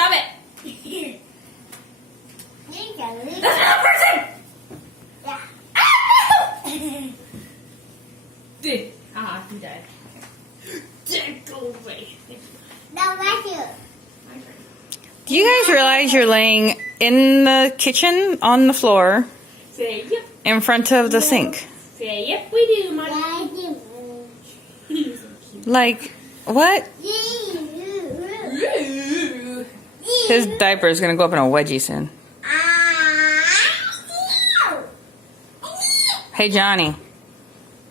Stop it. That's not a person. Yeah. Dude. He died. Go away. No, Matthew. Do you guys realize you're laying in the kitchen on the floor Say yep. in front of the sink? Say yep, we do, Mommy. Like, what? His diaper is going to go up in a wedgie soon. Hey, Johnny.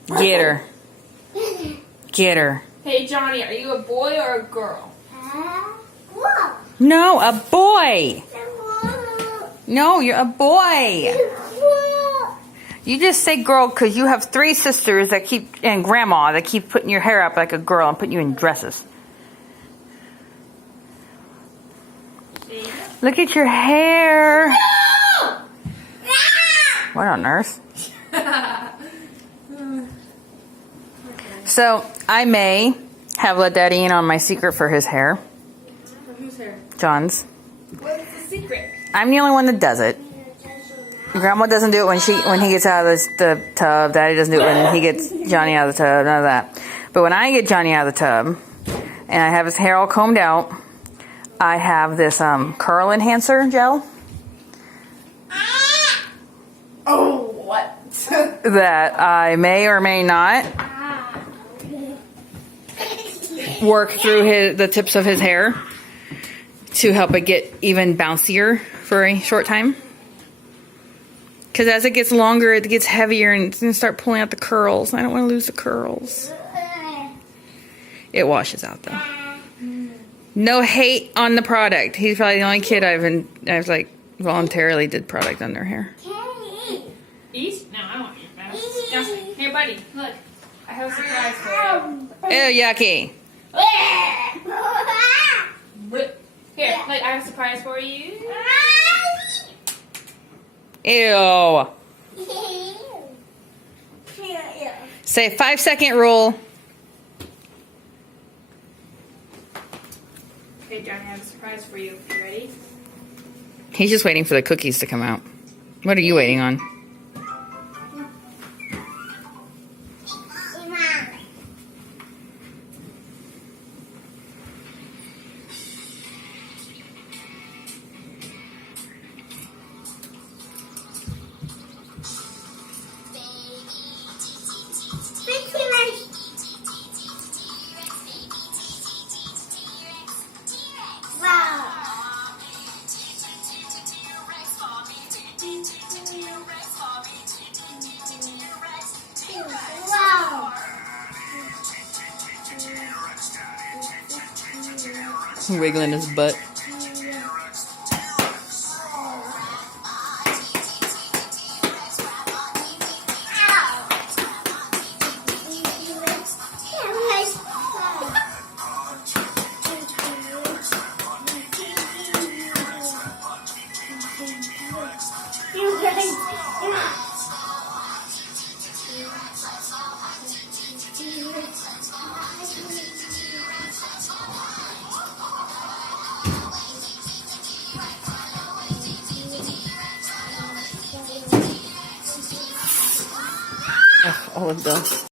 Get her. Get her. Hey, Johnny, are you a boy or a girl? No, a boy. No, you're a boy. You just say girl because you have 3 sisters that keep, and grandma, that keep putting your hair up like a girl and putting you in dresses. Look at your hair. What on earth? So, I may have let Daddy in on my secret for his hair. Whose hair? John's. What's the secret? I'm the only one that does it. Grandma doesn't do it when he gets out of the tub. Daddy doesn't do it when he gets Johnny out of the tub. None of that. But when I get Johnny out of the tub, and I have his hair all combed out, I have this curl enhancer gel. Oh, what? That I may or may not work through the tips of his hair to help it get even bouncier for a short time. Because as it gets longer, it gets heavier and it's going to start pulling out the curls. I don't want to lose the curls. It washes out though. No hate on the product. He's probably the only kid I've like voluntarily did product on their hair. These? No, I don't want you. That's disgusting. Here, buddy, look. I have a surprise for you. Ew, yucky. Here, look, I have a surprise for you. Ew. Say 5-second rule. Okay, Johnny, I have a surprise for you. You ready? He's just waiting for the cookies to come out. What are you waiting on? Wiggling his butt. All of the